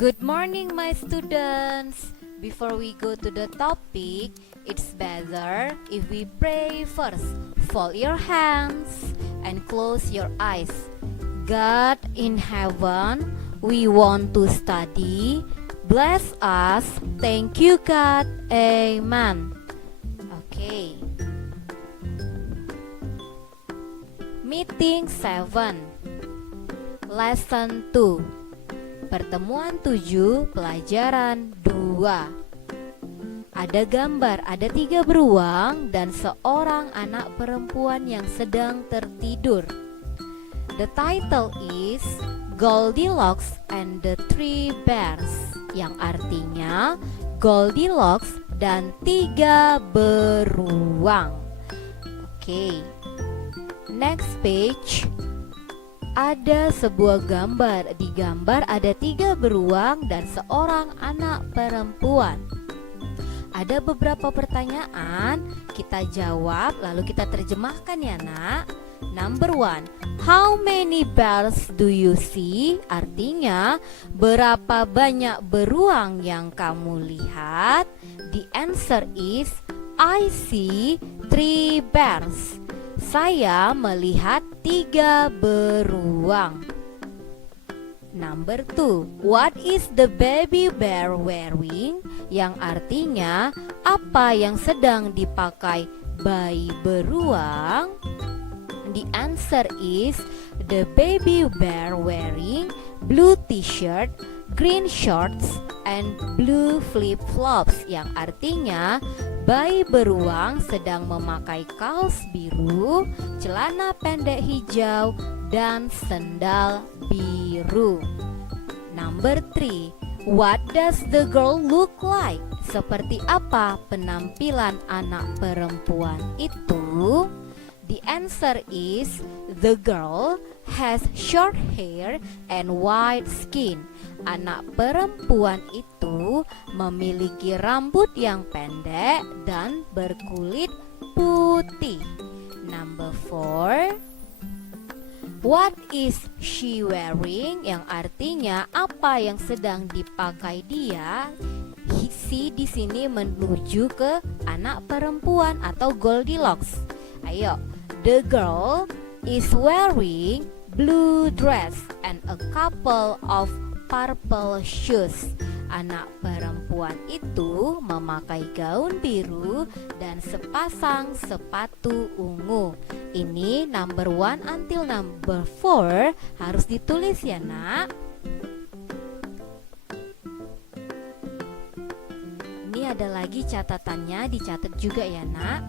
Good morning, my students. Before we go to the topic, it's better if we pray first. Fold your hands and close your eyes. God in heaven, we want to study. Bless us. Thank you, God. Amen. Okay. Meeting 7. Lesson 2. Pertemuan 7, pelajaran 2. Ada gambar, ada 3 beruang dan seorang anak perempuan yang sedang tertidur. The title is Goldilocks and the Three Bears, yang artinya Goldilocks dan 3 beruang. Oke. Next page. Ada sebuah gambar. Di gambar ada 3 beruang dan seorang anak perempuan. Ada beberapa pertanyaan, kita jawab lalu kita terjemahkan ya nak. Number 1, how many bears do you see? Artinya, berapa banyak beruang yang kamu lihat? The answer is, I see 3 bears. Saya melihat 3 beruang. Number 2, what is the baby bear wearing? Yang artinya, apa yang sedang dipakai bayi beruang? The answer is, the baby bear wearing blue t-shirt, green shorts, and blue flip-flops. Yang artinya, bayi beruang sedang memakai kaos biru, celana pendek hijau, dan sendal biru. Number 3, what does the girl look like? Seperti apa penampilan anak perempuan itu? The answer is, the girl has short hair and white skin. Anak perempuan itu memiliki rambut yang pendek dan berkulit putih. Number 4, what is she wearing? Yang artinya apa yang sedang dipakai dia. She di sini menuju ke anak perempuan atau Goldilocks. Ayo, the girl is wearing blue dress and a couple of purple shoes. Anak perempuan itu memakai gaun biru dan sepasang sepatu ungu. Ini number 1 until number 4 harus ditulis ya nak. Ini ada lagi catatannya, dicatat juga ya nak.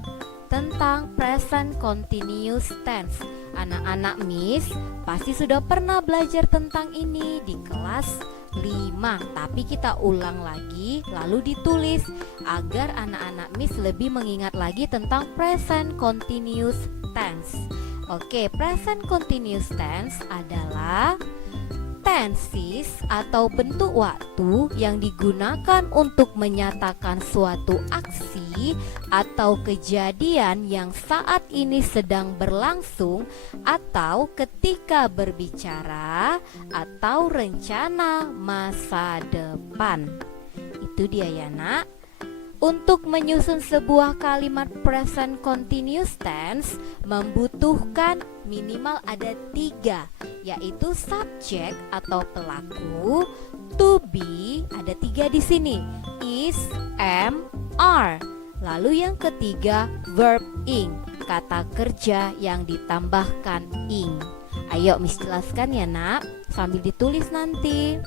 Tentang present continuous tense. Anak-anak Miss pasti sudah pernah belajar tentang ini di kelas 5. Tapi kita ulang lagi lalu ditulis agar anak-anak Miss lebih mengingat lagi tentang present continuous tense. Oke, present continuous tense adalah tenses atau bentuk waktu yang digunakan untuk menyatakan suatu aksi atau kejadian yang saat ini sedang berlangsung atau ketika berbicara atau rencana masa depan. Itu dia ya nak. Untuk menyusun sebuah kalimat present continuous tense membutuhkan minimal ada 3, yaitu subjek atau pelaku, to be ada 3 di sini, is, am, are. Lalu yang ketiga verb ing, kata kerja yang ditambahkan ing. Ayo Miss jelaskan ya nak, sambil ditulis nanti.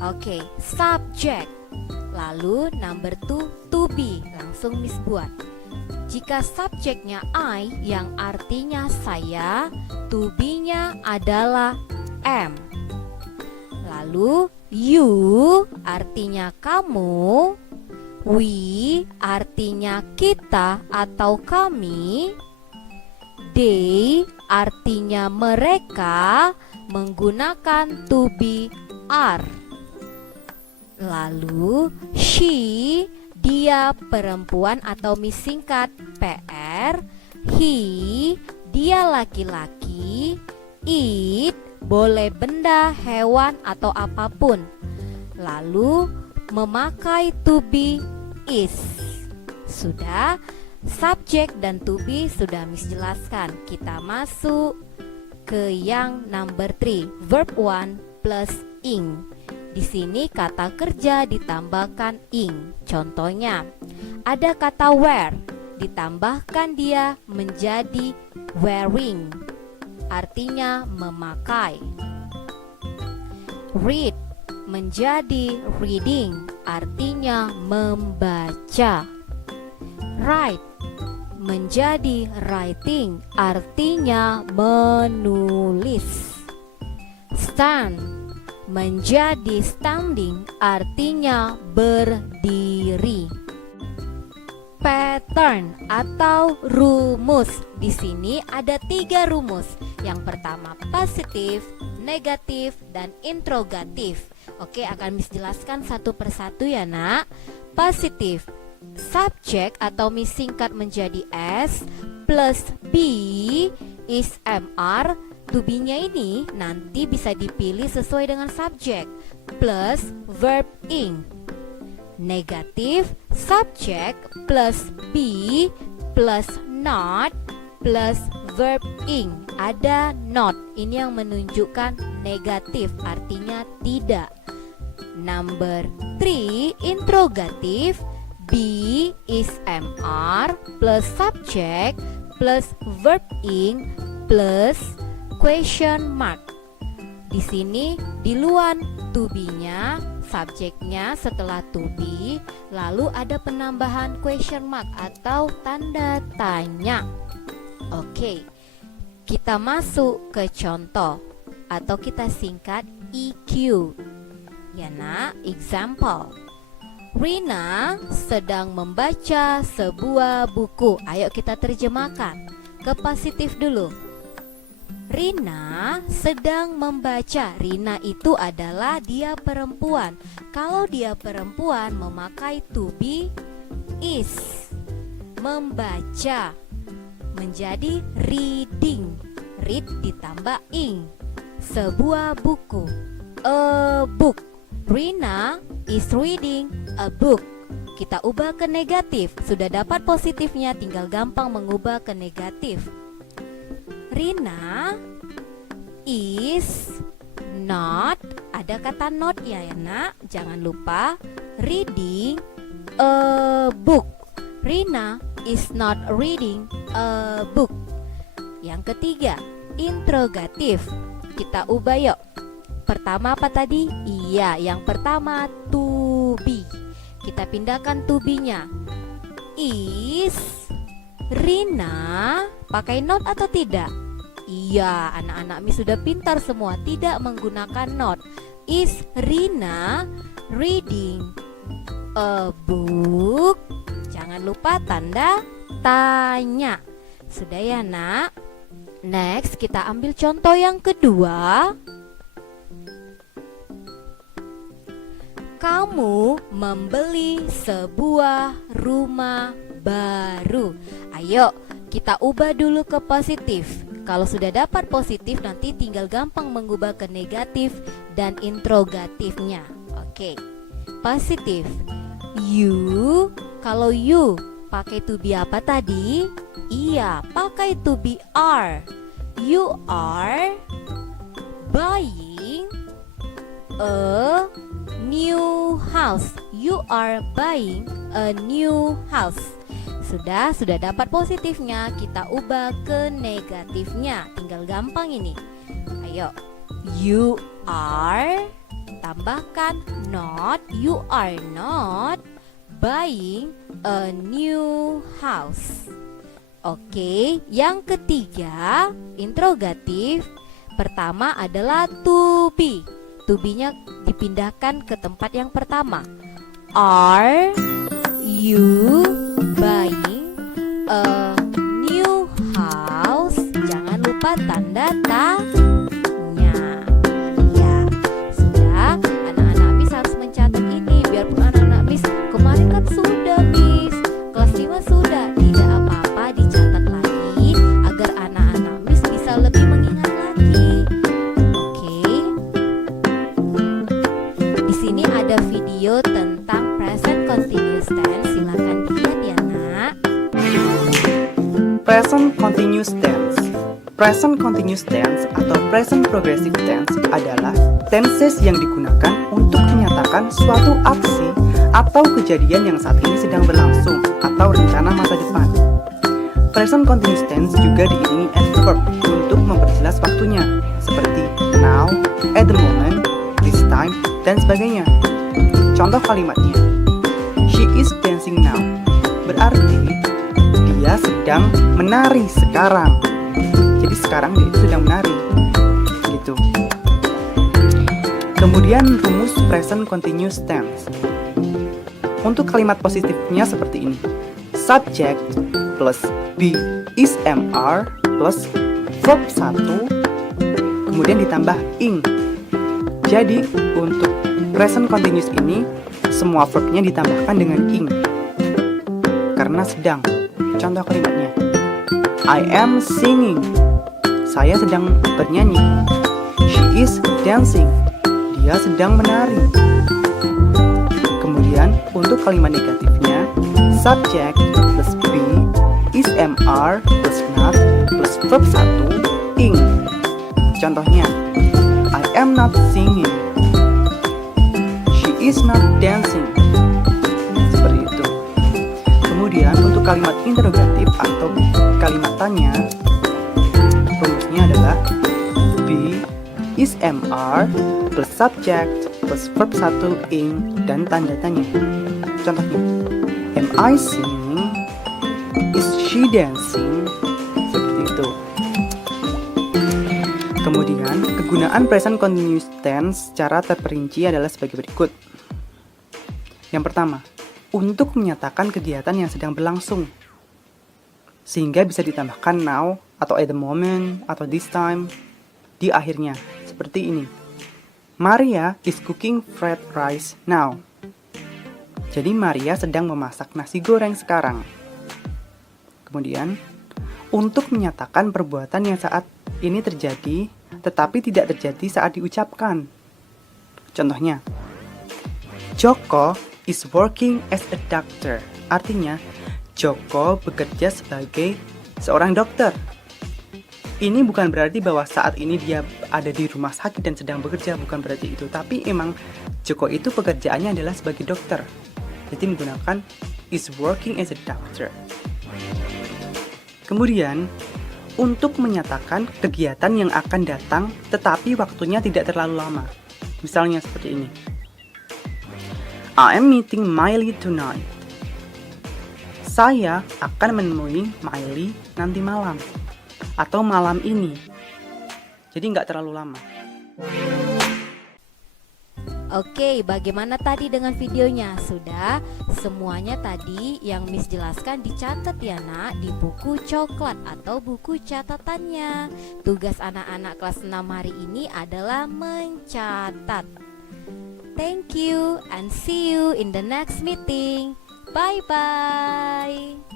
Oke, subject. Lalu number 2, to be. Langsung Miss buat. Jika subjeknya I yang artinya saya, to be-nya adalah am. Lalu you artinya kamu, we artinya kita atau kami, they artinya mereka menggunakan to be are. Lalu she, dia perempuan atau Miss singkat PR, he, dia laki-laki, it, boleh benda, hewan, atau apapun. Lalu memakai to be is. Sudah, subjek dan to be sudah Miss jelaskan. Kita masuk ke yang number 3, verb 1 plus ing. Di sini kata kerja ditambahkan ing. Contohnya, ada kata wear, ditambahkan dia menjadi wearing, artinya memakai. Read menjadi reading, artinya membaca. Write menjadi writing, artinya menulis. Stand menjadi standing, artinya berdiri. Pattern atau rumus. Di sini ada 3 rumus. Yang pertama positif, negatif, dan interrogatif. Oke, akan Miss jelaskan satu persatu ya nak. Positif, subjek atau Miss singkat menjadi S plus be is MR. To be-nya ini nanti bisa dipilih sesuai dengan subjek plus verb ing. Negatif, subjek plus be plus not plus verb ing. Ada not, ini yang menunjukkan negatif, artinya tidak. Number 3, interrogatif. Be is MR plus subject plus verb ing plus question mark. Di sini diluan to be-nya, subjeknya setelah to be, lalu ada penambahan question mark atau tanda tanya. Oke, kita masuk ke contoh atau kita singkat EQ. Ya nak, example. Rina sedang membaca sebuah buku. Ayo kita terjemahkan ke positif dulu. Rina sedang membaca. Rina itu adalah dia perempuan. Kalau dia perempuan memakai to be is. Membaca menjadi reading. Read ditambah ing. Sebuah buku. A book. Rina is reading a book. Kita ubah ke negatif. Sudah dapat positifnya, tinggal gampang mengubah ke negatif. Rina is not, ada kata not ya nak, jangan lupa, reading a book. Rina is not reading a book. Yang ketiga, interrogatif. Kita ubah yuk. Pertama apa tadi? Iya, yang pertama to be. Kita pindahkan to be-nya. Is Rina pakai not atau tidak? Iya, anak-anak Miss sudah pintar semua, tidak menggunakan not. Is Rina reading a book? Jangan lupa tanda tanya. Sudah ya nak? Next, kita ambil contoh yang kedua. Kamu membeli sebuah rumah baru. Ayo, kita ubah dulu ke positif. Kalau sudah dapat positif, nanti tinggal gampang mengubah ke negatif dan interrogatifnya. Oke, positif. You, kalau you pakai to be apa tadi? Iya, pakai to be are. You are buying a new house. You are buying a new house. Sudah dapat positifnya, kita ubah ke negatifnya. Tinggal gampang ini. Ayo. You are, tambahkan not. You are not buying a new house. Oke, yang ketiga, interrogatif. Pertama adalah to be. To be-nya dipindahkan ke tempat yang pertama. Are you buying a new house? Jangan lupa tanda tanya. Ya, sudah. Anak-anak Miss harus mencatat ini. Biarpun anak-anak Miss kemarin kan sudah Miss, kelas 5 sudah. Tidak apa-apa, dicatat lagi agar anak-anak Miss bisa lebih mengingat lagi. Oke, Present continuous tense atau present progressive tense adalah tenses yang digunakan untuk menyatakan suatu aksi atau kejadian yang saat ini sedang berlangsung atau rencana masa depan. Present continuous tense juga diiringi adverb untuk memperjelas waktunya, seperti now, at the moment, this time, dan sebagainya. Contoh kalimatnya, she is dancing now, berarti dia sedang menari sekarang. Jadi sekarang dia itu sedang menari, gitu. Kemudian rumus present continuous tense. Untuk kalimat positifnya seperti ini, subject plus be is mr plus verb 1 kemudian ditambah ing. Jadi untuk present continuous ini semua verbnya ditambahkan dengan ing karena sedang. Contoh kalimatnya, I am singing, saya sedang bernyanyi. She is dancing, dia sedang menari. Kemudian untuk kalimat negatifnya, subject plus be is mr plus not plus verb 1 ing. Contohnya, I am not singing, she is not dancing. Seperti itu. Kemudian untuk kalimat interrogatif atau kalimat tanya, rumusnya adalah be is mr plus subject plus verb 1 ing dan tanda tanya. Contohnya, am I singing? Is she dancing? Seperti itu. Kemudian, kegunaan present continuous tense secara terperinci adalah sebagai berikut. Yang pertama, untuk menyatakan kegiatan yang sedang berlangsung, sehingga bisa ditambahkan now atau at the moment atau this time di akhirnya, seperti ini. Maria is cooking fried rice now. Jadi Maria sedang memasak nasi goreng sekarang. Kemudian, untuk menyatakan perbuatan yang saat ini terjadi, tetapi tidak terjadi saat diucapkan. Contohnya, Joko is working as a doctor. Artinya, Joko bekerja sebagai seorang dokter. Ini bukan berarti bahwa saat ini dia ada di rumah sakit dan sedang bekerja, bukan berarti itu. Tapi emang Joko itu pekerjaannya adalah sebagai dokter. Jadi menggunakan is working as a doctor. Kemudian, untuk menyatakan kegiatan yang akan datang tetapi waktunya tidak terlalu lama. Misalnya seperti ini. I am meeting Miley tonight. Saya akan menemui Miley nanti malam. Atau malam ini. Jadi nggak terlalu lama. Oke, bagaimana tadi dengan videonya? Sudah? Semuanya tadi yang Miss jelaskan dicatat ya nak di buku coklat atau buku catatannya. Tugas anak-anak kelas 6 hari ini adalah mencatat. Thank you and see you in the next meeting. Bye-bye.